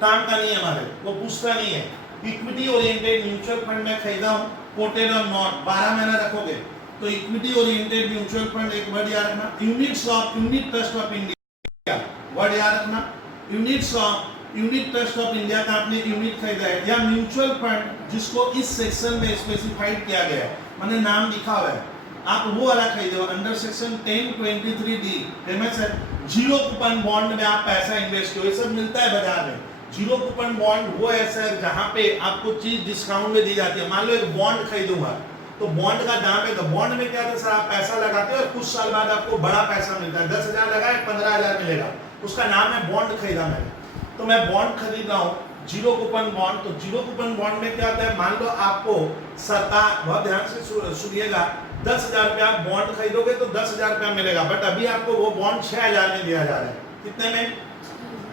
काम का नहीं है हमारे, वो पूछता नहीं है। इक्विटी ओरिएंटेड म्यूचुअल फंड में खरीदा हूँ, कोटेड और नॉट, 12 महीना रखोगे तो इक्विटी ओरिएंटेड म्यूचुअल फंड, एक वर्ड याद रखना units of unit trust of India, word याद रखना units of unit trust of India का आपने यूनिट खरीदा है, या म्यूचुअल फंड जिसको इस सेक्शन में स्पेसिफाइड किया गया है, मैंने नाम लिखा हुआ है, आप वो वाला खरीदो अंडर सेक्शन 1023D फेमस है। जीरो कूपन बॉन्ड में आप पैसा इन्वेस्ट करो, ये सब मिलता है बाजार में। जीरो कूपन बॉन्ड वो है सर जहां पे आपको चीज डिस्काउंट में दी जाती है। मान लो एक बॉन्ड खरीदूंगा तो बॉन्ड का दाम है, तो बॉन्ड में क्या था सर, आप पैसा लगाते हो और कुछ साल बाद आपको बड़ा पैसा मिलता है, 10,000 लगाए 15,000 मिलेगा, उसका नाम है बॉन्ड खरीदा मैंने। तो मैं बॉन्ड खरीद रहा हूँ जीरो कूपन बॉन्ड, तो जीरो कूपन बॉन्ड में क्या होता है, मान लो आपको सरकार, बहुत ध्यान से सुनिएगा, 10,000 रुपया आप बॉन्ड खरीदोगे तो 10,000 रुपया मिलेगा, बट अभी आपको वो बॉन्ड 6,000 में दिया जा रहा है। कितने में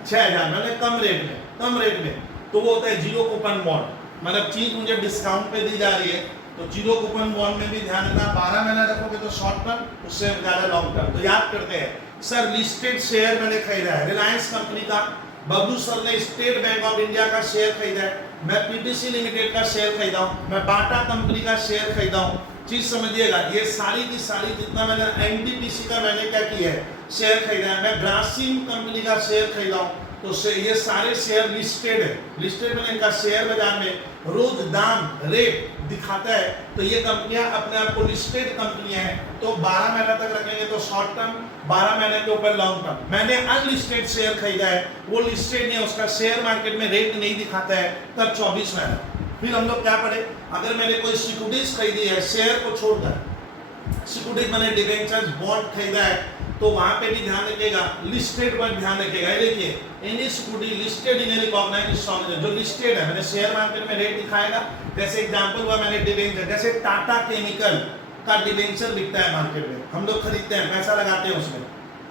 6,000, मतलब कम रेट में, कम रेट में। तो वो होता है जीरो कूपन बॉन्ड, मतलब चीज मुझे डिस्काउंट पे दी जा रही है। तो जीरो कूपन बॉन्ड में भी ध्यान रखना, 12 महीना रखोगे तो शॉर्ट टर्म, उससे ज्यादा लॉन्ग टर्म। तो याद करते हैं सर लिस्टेड शेयर मैंने खरीदा है रिलायंस कंपनी का, बबलू सर ने स्टेट बैंक ऑफ इंडिया का शेयर खरीदा है, मैं पीटीसी लिमिटेड का शेयर खरीदा हूँ, मैं बाटा कंपनी का शेयर खरीदा हूँ। चीज समझिएगा, ये सारी की सारी जितना मैंने एनटीपीसी का मैंने क्या किया है शेयर खरीदा है, मैं ग्रासिम कंपनी का शेयर खरीदा हूँ। तो ये सारे शेयर लिस्टेड है, लिस्टेड में इनका शेयर बाजार में रोज दाम रेट दिखाता है। तो ये कंपनियां अपने आप को लिस्टेड कंपनियां हैं, तो 12 महीना तक रखेंगे तो शॉर्ट टर्म, 12 महीने के ऊपर लॉन्ग टर्म। मैंने अनलिस्टेड शेयर खरीदा है, वो लिस्टेड नहीं है, उसका शेयर मार्केट में रेट नहीं दिखाता है, तब 24 महीना। फिर हम लोग क्या पढ़े, अगर मैंने कोई सिक्योरिटीज खरीदी है शेयर को छोड़कर, सिक्योरिटीज मैंने डिबेंचर्स बॉन्ड खरीदा है, तो वहां पे भी ध्यान रखिएगा, लिस्टेड पर ध्यान रखिएगा। ये देखिए any security listed in recognised stock, जो लिस्टेड है, मैंने शेयर मार्केट में रेट दिखाएगा। जैसे एग्जांपल हुआ मैंने डिबेंचर, जैसे टाटा केमिकल का डिबेंचर बिकता है मार्केट में, हम लोग खरीदते हैं, पैसा लगाते हैं उसमें,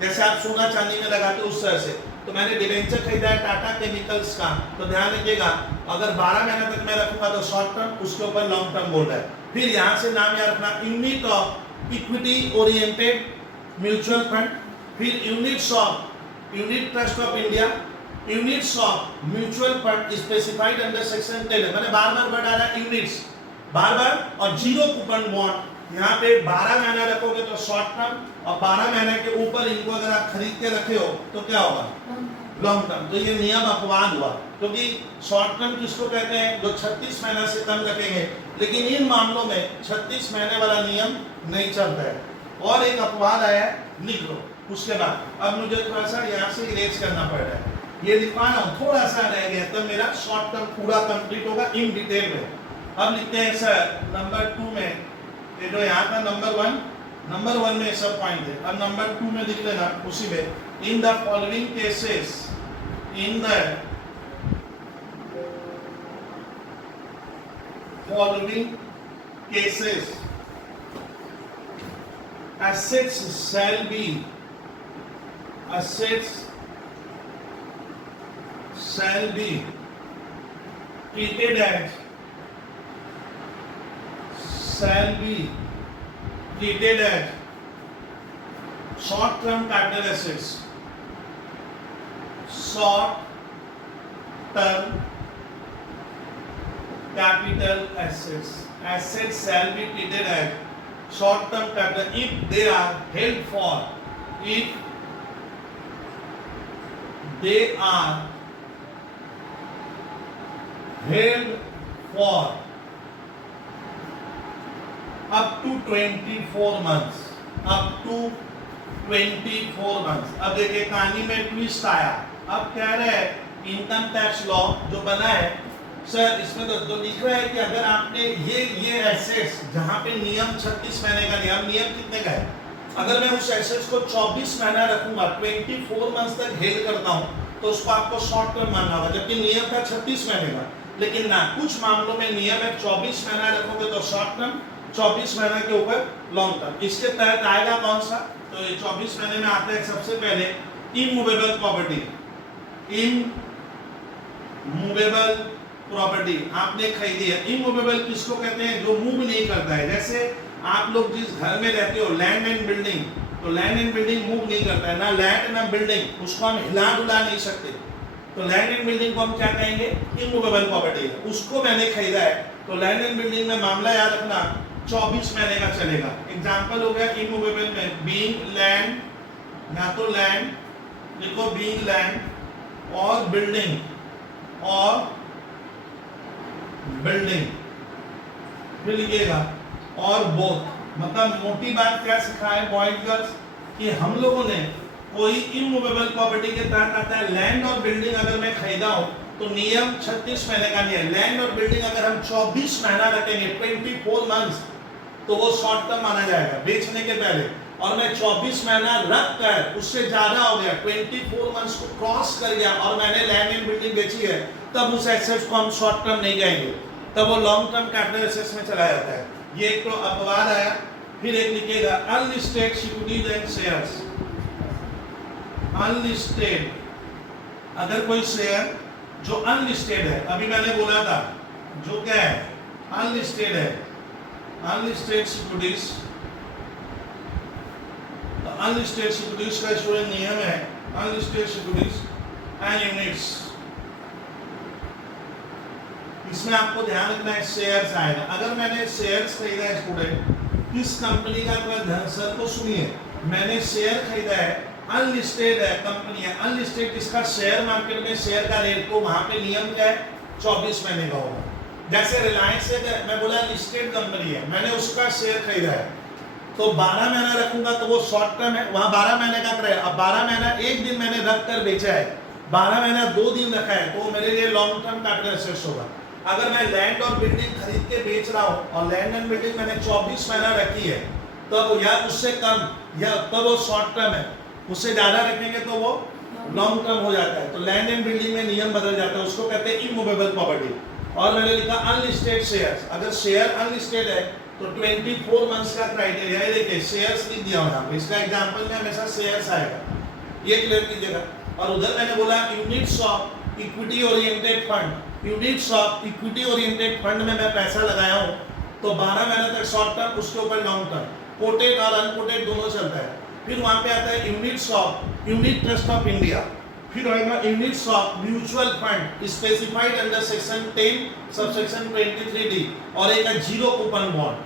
जैसे आप सोना चांदी में लगाते हो उस तरह से। तो मैंने डिबेंचर खरीदा है टाटा केमिकल्स का, तो ध्यान रखिएगा अगर 12 महीने तक मैं रखूंगा तो शॉर्ट टर्म, उसके ऊपर लॉन्ग टर्म बोल रहा है। फिर यहाँ से नाम याद रखना, unit of equity oriented mutual fund, फिर units of unit trust of India, units of mutual fund specified under section 10। मैंने बार बार वर्ड आ रहा है यूनिट्स, बार बार, और जीरो कूपन बॉन्ड। यहाँ पे 12 महीना रखोगे तो शॉर्ट टर्म, और 12 महीने के ऊपर इनको अगर आप खरीद के रखे हो तो क्या होगा, लॉन्ग टर्म। तो ये नियम अपवाद हुआ, क्योंकि शॉर्ट टर्म किसको कहते हैं, जो 36 महीना से कम रखेंगे, लेकिन इन मामलों में 36 महीने वाला नियम नहीं चलता है। और एक अपवाद आया है, लिख लो। उसके बाद अब मुझे थोड़ा सा यहाँ से इरेज करना पड़ रहा है, ये लिखवाना हूँ, थोड़ा सा रह गया, तब मेरा शॉर्ट टर्म पूरा कंप्लीट होगा इन डिटेल में। अब लिखते हैं सर नंबर 2 में, ये जो यहाँ था नंबर 1 में सब पॉइंट है, अब नंबर 2 में लिख लेना उसी में, इन the following cases, in the following cases assets shall be treated as short term capital assets, short term capital assets shall be treated as short term capital if they are held for up to 24 months, up to 24 months। अब देखिए कहानी में twist आया, अब कह रहे हैं income tax law जो बना है सर, इसमें तो लिख रहा है कि अगर आपने ये एसेट्स जहां पे नियम 36 महीने का नियम कितने का है, अगर मैं उस एसेट्स को 24 महीना रखूंगा, 24 मंथ्स तक हेल्ड करता हूं, तो उसको आपको शॉर्ट टर्म मानना होगा, जबकि नियम था 36 महीने का। लेकिन ना, कुछ मामलों में नियम है 24 महीना रखोगे तो शॉर्ट टर्म, 24 महीना के ऊपर लॉन्ग टर्म। इसके तहत आएगा कौन सा, तो ये 24 महीने में आता है सबसे पहले इमूवेबल प्रॉपर्टी। इमूवेबल प्रॉपर्टी आपने खरीदी है, इमूवेबल किसको कहते हैं, जो मूव नहीं करता है। जैसे आप लोग जिस घर में रहते हो, लैंड एंड बिल्डिंग, तो लैंड एंड बिल्डिंग मूव नहीं करता है, ना लैंड ना बिल्डिंग, उसको हम हिला डुला नहीं सकते, तो लैंड एंड बिल्डिंग को हम क्या कहेंगे, इमूवेबल प्रॉपर्टी है। उसको मैंने खरीदा है, तो लैंड एंड बिल्डिंग में मामला याद रखना 24 महीने का चलेगा। एग्जाम्पल हो गया इमूवेबल में बीइंग लैंड, या तो लैंड लिखो, बीइंग लैंड और बिल्डिंग, फिर लिखिएगा और बोथ। मतलब मोटी बात क्या सिखाए बॉयज गर्ल्स, कि हम लोगों ने कोई इमूवेबल प्रॉपर्टी के तहत आता है, लैंड और बिल्डिंग अगर मैं खरीदा हूं तो नियम 36 महीने का नहीं है, लैंड और बिल्डिंग अगर हम 24 महीना रखेंगे, 24 मंथ्स, तो वो शॉर्ट टर्म माना जाएगा बेचने के पहले। और मैं 24 महीना रख कर उससे ज्यादा हो गया, 24 मंथ्स को क्रॉस कर गया और मैंने लैंड एंड बिल्डिंग बेची है, तब उस एसेट्स को हम शॉर्ट टर्म नहीं कहेंगे, तब वो लॉन्ग टर्म कैपिटल एसेट्स में चला जाता है। ये एक तो अपवाद आया। फिर एक लिखिएगा unlisted securities and shares. Unlisted, अगर कोई शेयर जो अनलिस्टेड है, अभी मैंने बोला था जो क्या है अनलिस्टेड है, अनलिस्टेड सिक्योरिटीज, तो अनलिस्टेड सिक्योरिटीज का स्टूडेंट नियम है अनलिस्टेड सिक्योरिटीज एंड यूनिट्स, इसमें आपको ध्यान रखना है शेयर्स आएगा। अगर मैंने शेयर्स खरीदा है स्टूडेंट, किस कंपनी का, सर को सुनिए, मैंने शेयर खरीदा है, अनलिस्टेड है कंपनी है, अनलिस्टेड जिसका शेयर मार्केट में शेयर का रेट, तो वहां पे नियम क्या है 24 महीने का होगा। जैसे रिलायंस है, मैं बोला लिस्टेड कंपनी है, मैंने उसका शेयर खरीदा है, तो 12 महीना रखूंगा तो वो शॉर्ट टर्म है, वहां 12 महीने का करे। अब 12 महीना एक दिन मैंने रख कर बेचा है, 12 महीना 2 दिन रखा है, तो मेरे लिए लॉन्ग टर्म कैपिटल एसेट्स होगा। अगर मैं लैंड और बिल्डिंग खरीद के बेच रहा हूँ और लैंड एंड बिल्डिंग मैंने 24 महीना रखी है, तब या उससे कम या तब वो शॉर्ट टर्म है, उससे ज्यादा रखेंगे तो वो लॉन्ग टर्म हो जाता है। तो लैंड एंड बिल्डिंग में नियम बदल जाता है, उसको कहते हैं इमूवेबल प्रॉपर्टी। और मैंने लिखा अनलिस्टेड शेयर्स, अगर शेयर अनलिस्टेड है तो 24 मंथ्स का क्राइटेरिया है। देखिए शेयर्स लिख दिया यहाँ पे, इसका एग्जांपल में हमेशा शेयर्स आएगा, ये क्लियर कीजिएगा। और उधर मैंने बोला units of equity oriented fund, units of equity oriented fund में मैं पैसा लगाया हूँ तो 12 महीने तक शॉर्ट टर्म, उसके ऊपर लॉन्ग टर्म, कोटेड और अनकोटेड दोनों चलता है। फिर वहां पे आता है units of unit trust of India, फिर आएगा units of mutual fund specified under section 10 subsection 23D, और एक जीरो कूपन बॉन्ड।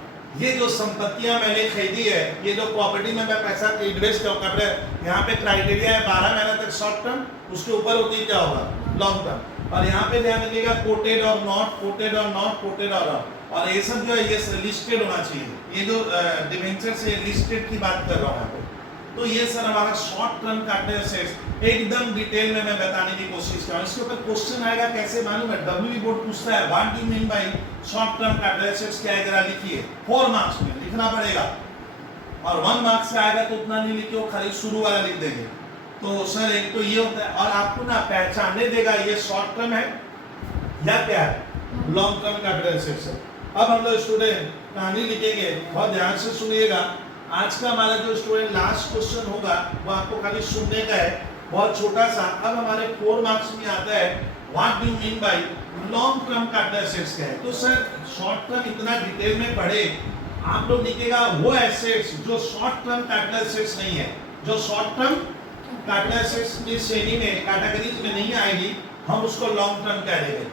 ये जो संपत्तियां मैंने खरीदी है, ये जो प्रॉपर्टी में मैं पैसा इन्वेस्ट कर रहा है, यहाँ पे क्राइटेरिया है 12 महीने तक शॉर्ट टर्म, उसके ऊपर होती है क्या होगा लॉन्ग टर्म। और यहाँ पे ध्यान रखिएगा कोटेड और नॉट, कोटेड और नॉट, कोटेड और ये सब जो है ये लिस्टेड होना चाहिए। ये जो डिवेंचर से लिस्टेड की बात कर रहा हूँ यहाँ पे। तो ये सर हमारा शॉर्ट टर्म कैपिटल एसेट्स एकदम डिटेल में मैं बताने की कोशिश कर रहा हूँ। इसके ऊपर क्वेश्चन आएगा कैसे मालूम है, डब्ल्यूबी बोर्ड पूछता है what do you mean by short term capital assets, क्या है जरा लिखिए। 4 मार्क्स में लिखना पड़ेगा, और 1 मार्क्स से आएगा तो उतना नहीं लिखिए, खाली शुरू वाला लिख देंगे। तो सर एक तो ये होता है, और आपको ना पहचानने देगा ये शॉर्ट टर्म है या क्या है लॉन्ग टर्म कैपिटल एसेट्स है। अब हम लोग स्टूडेंट कहानी लिखेंगे, बहुत ध्यान से सुनिएगा। आज का हमारा जो स्टूडेंट लास्ट क्वेश्चन होगा वो आपको खाली सुनने का है, बहुत छोटा सा। अब हमारे 4 मार्क्स में आता है what do you mean bye long term capital assets क्या है। तो सर शॉर्ट टर्म इतना डिटेल में पढ़े, आप लोग लिखेगा वो एसेट्स जो शॉर्ट टर्म कैपिटल एसेट्स नहीं है, जो शॉर्ट टर्म कैपिटल एसेट्स की श्रेणी में कैटेगरीज में नहीं आएगी, हम उसको लॉन्ग टर्म कह देंगे।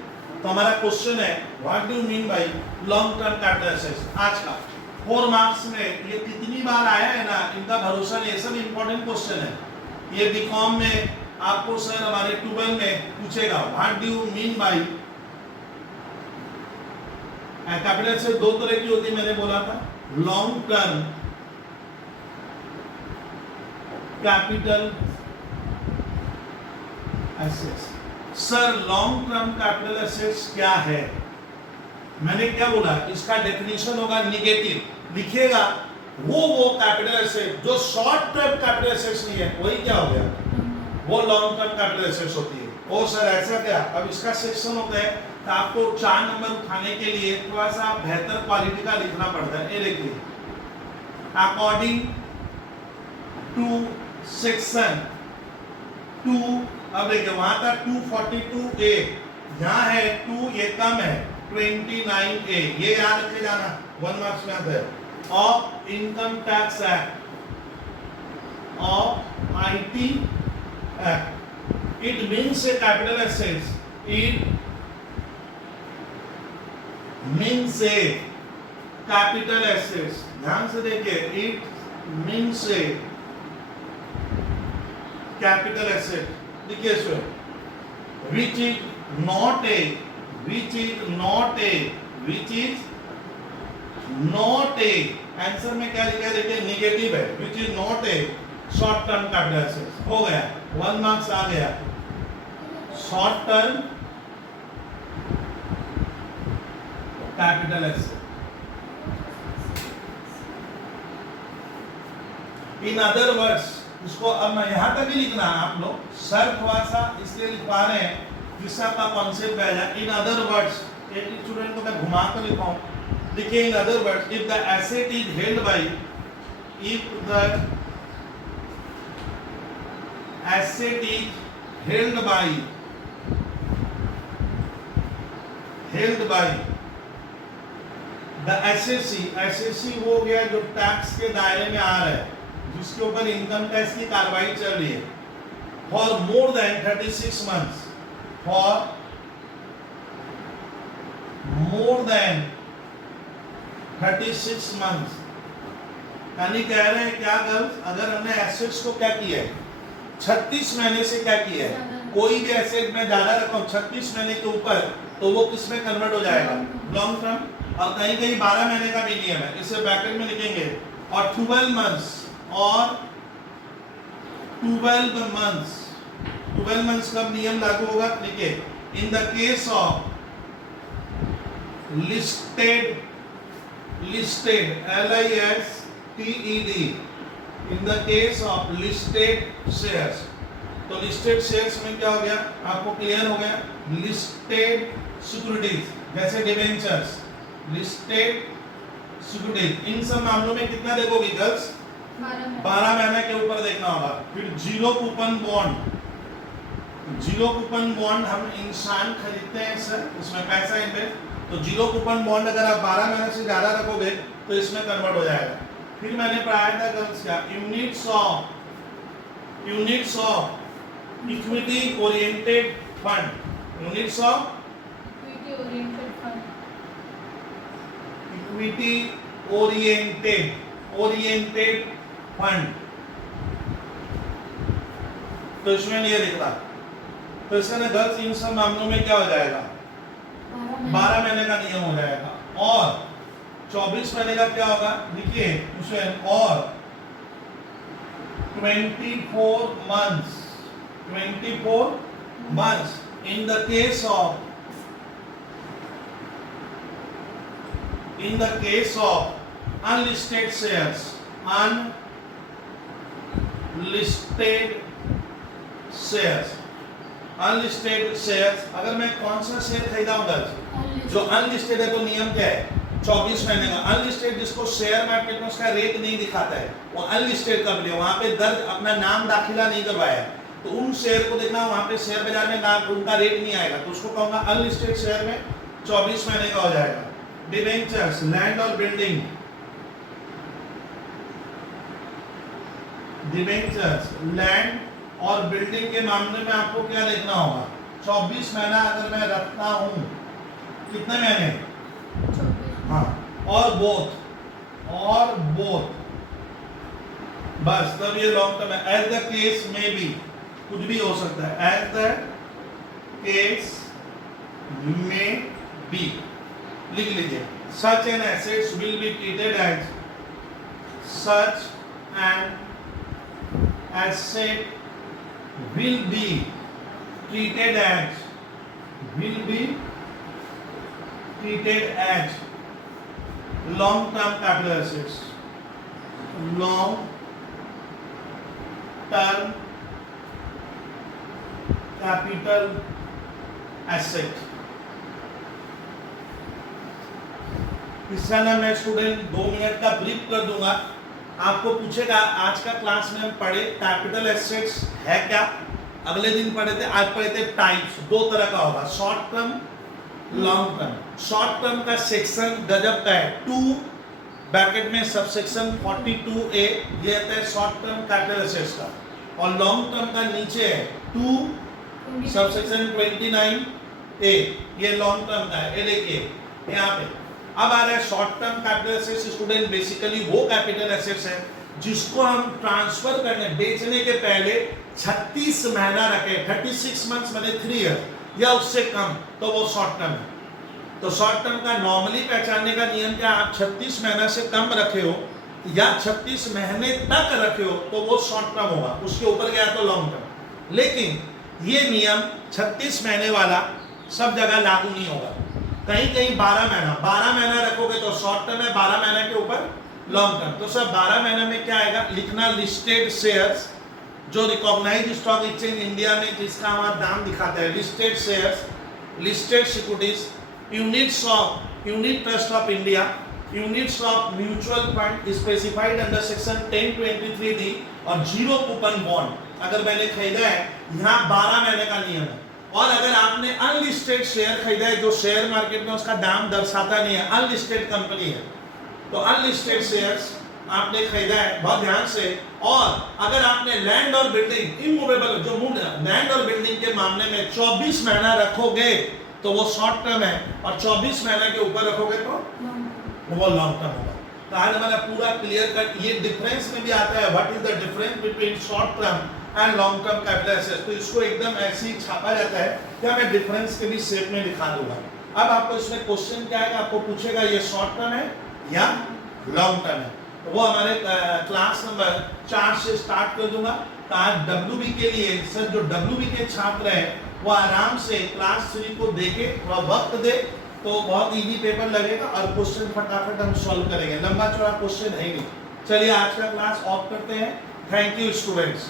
तो हमारा क्वेश्चन है what do you mean bye long term capital assets. आज का 4 मार्क्स में ये कितनी बार आया है ना, इनका भरोसा नहीं, ये सब इंपॉर्टेंट क्वेश्चन है। ये बीकॉम में आपको सर हमारे 12 में पूछेगा what do you mean by capital assets. 2 तरह की होती है, मैंने बोला था long term capital assets. Sir long term capital assets क्या है, मैंने क्या बोला, इसका डेफिनेशन होगा निगेटिव। लिखिएगा वो कैपिटल एसेट जो शॉर्ट टर्म कैपिटल एसेट्स नहीं है, वही क्या हो गया, वो लॉन्ग टर्म कैपिटल एसेट्स होती है। ओ सर ऐसा क्या, अब इसका सेक्शन होता है तो आपको 4 नंबर उठाने के लिए थोड़ा सा बेहतर क्वालिटी का लिखना पड़ता है। ये देखिए अकॉर्डिंग टू सेक्शन 2, अब देखिए वहां था 242A, यहाँ है 2, ये कम है 29A, ये याद रखे जाना, 1 मार्क्स में आता है। Of income tax act, of IT act, it means A capital assets, it means A capital assets, ध्यान से देखिए, it means A capital asset. देखिए इसमें which is not a, which is not a, which is not a, answer में क्या लिखा है देखिए निगेटिव है, which is not a short term capital assets. हो गया 1 मार्क्स आ गया। Short term capital asset, in other words, इसको अब मैं यहां तक ही लिखना है आप लोग, सर थोड़ा सा इसलिए लिखवा रहे हैं जिससे आपका कॉन्सेप्ट आ जाए। इन अदर वर्ड्स, एक स्टूडेंट को मैं घुमा कर लिखाऊं, देखिए in other words, if the asset is held bye, if the asset is held by the assessee, SSC हो गया जो टैक्स के दायरे में आ रहा है, जिसके ऊपर इनकम टैक्स की कार्रवाई चल रही है, for more than 36 months, for more than 36 months, यानी कह रहे हैं क्या गर्ल्स, अगर हमने एसेट्स को क्या किया है 36 महीने से क्या किया है, कोई भी एसेट में ज्यादा रकम 36 महीने के ऊपर, तो वो किस में कन्वर्ट हो जाएगा लॉन्ग टर्म। और कहीं कहीं 12 महीने का भी नियम है, इसे ब्रैकेट में लिखेंगे, और 12 मंथ्स, और 12 मंथ्स कब नियम लागू होगा, देखिए in the case of listed LISTED in the case of listed shares. तो लिस्टेड शेयर्स में क्या हो गया, आपको क्लियर हो गया. लिस्टेड सिक्योरिटीज जैसे डिवेंचर्स, लिस्टेड सिक्योरिटीज, इन सब मामलों में कितना देखोगे गर्ल्स? 12 महीने के ऊपर देखना होगा. फिर जीरो कूपन बॉन्ड हम इंसान खरीदते हैं सर, उसमें पैसा इन्वेस्ट, तो जीरो कूपन बॉन्ड अगर आप 12 महीने से ज्यादा रखोगे तो इसमें कन्वर्ट हो जाएगा. फिर मैंने पढ़ाया था गर्ल्स क्या, units of equity oriented fund. Units of equity oriented fund. तो इसमें ये लिख रहा, तो इसका ना गर्ल्स इन सब मामलों में क्या हो जाएगा, 12 महीने का नियम हो जाएगा. और 24 महीने का क्या होगा, देखिए उसमें, और 24 months in the case of unlisted shares. Unlisted shares, अगर मैं कौन सा शेयर खरीदा हूं, जो अनलिस्टेड है तो नियम क्या है, 24 महीने का. अनलिस्टेड जिसको शेयर मार्केट में उसका रेट नहीं दिखाता है, वो अनलिस्टेड कंपनी है, वहां पे दर्ज अपना नाम दाखिला नहीं करवाया, तो उन शेयर को देखना, वहां पे शेयर बाजार में नाम उनका रेट नहीं आएगा, तो उसको कहूंगा अनलिस्टेड शेयर में 24 महीने का हो जाएगा. डिवेंचर्स, लैंड और बिल्डिंग, डिवेंचर्स लैंड और बिल्डिंग के मामले में आपको क्या देखना होगा, 24 महीना अगर मैं रखता हूं, कितने महीने, हाँ, और बोथ बस, तब ये लॉन्ग टर्म है. एज द केस में भी कुछ भी हो सकता है, as the case may be लिख लीजिए. Such an assets will be treated as such an asset will be treated as long term capital assets. Long term capital asset. इसका ना मैं स्टूडेंट 2 मिनट का ब्रीफ कर दूंगा. आपको पूछेगा आज का क्लास में हम पढ़े कैपिटल एसेट्स है क्या, अगले दिन पढ़े थे, आज पढ़े थे टाइप्स. 2 तरह का होगा, short term, long term. Short term का सेक्शन गजब का है, 2 ब्रैकेट में सबसेक्शन 42A, ये आता है शॉर्ट टर्म कैपिटल एसेट्स का. और लॉन्ग टर्म का नीचे है 2 सबसेक्शन 29A, ये लॉन्ग टर्म का है. ये देखिए यहाँ पे अब आ रहा है short term capital assets. Student basically वो कैपिटल एसेट्स है जिसको हम ट्रांसफर करने, बेचने के पहले 36 महीना रखे, 36 मंथ्स माने 3 ईयर या उससे कम, तो वो शॉर्ट टर्म है. तो शॉर्ट टर्म का नॉर्मली पहचानने का नियम क्या, आप 36 महीना से कम रखे हो या 36 महीने तक रखे हो तो वो शॉर्ट टर्म होगा, उसके ऊपर गया तो लॉन्ग टर्म. लेकिन ये नियम 36 महीने वाला सब जगह लागू नहीं होगा, कहीं 12 महीना रखोगे तो शॉर्ट टर्म है, 12 महीने के ऊपर लॉन्ग टर्म. तो सर 12 महीने में क्या आएगा, लिखना लिस्टेड शेयर्स, जो रिकॉग्नाइज्ड स्टॉक एक्सचेंज इंडिया में जिसका हमारा दाम दिखाता है, listed shares, listed securities, unit trust of India, units of mutual fund specified under section 1023D, और जीरो कूपन बॉन्ड अगर मैंने खरीदा है, यहाँ 12 महीने का नियम है. और अगर आपने अनलिस्टेड शेयर खरीदा है जो शेयर मार्केट में उसका दाम दर्शाता नहीं है, अनलिस्टेड कंपनी है, तो अनलिस्टेड शेयर्स आपने खरीदा है, बहुत ध्यान से. और अगर आपने लैंड और बिल्डिंग, इमूवेबल जो लैंड और बिल्डिंग के मामले में 24 महीना रखोगे तो वो शॉर्ट टर्म है, और 24 महीने के ऊपर रखोगे तो वो लॉन्ग टर्म होगा. तो आज हमारा पूरा क्लियर कट, ये डिफरेंस में भी आता है, what is the difference between short term and long term capital assets. तो इसको एकदम ऐसे ही छापा जाता है, क्या मैं डिफरेंस के भी शेप में दिखा दूंगा. अब आपको इसमें क्वेश्चन क्या है, आपको पूछेगा ये शॉर्ट टर्म है या लॉन्ग टर्म है. तो वो हमारे क्लास नंबर 4 से स्टार्ट कर दूंगा. तो आज WB के लिए सर, जो WB के छात्र हैं वो आराम से क्लास 3 को देखे, थोड़ा वक्त दे, तो बहुत इजी पेपर लगेगा और क्वेश्चन फटाफट हम सॉल्व करेंगे, लंबा चौड़ा क्वेश्चन है ही नहीं। चलिए आज का क्लास ऑफ करते हैं। Thank you students.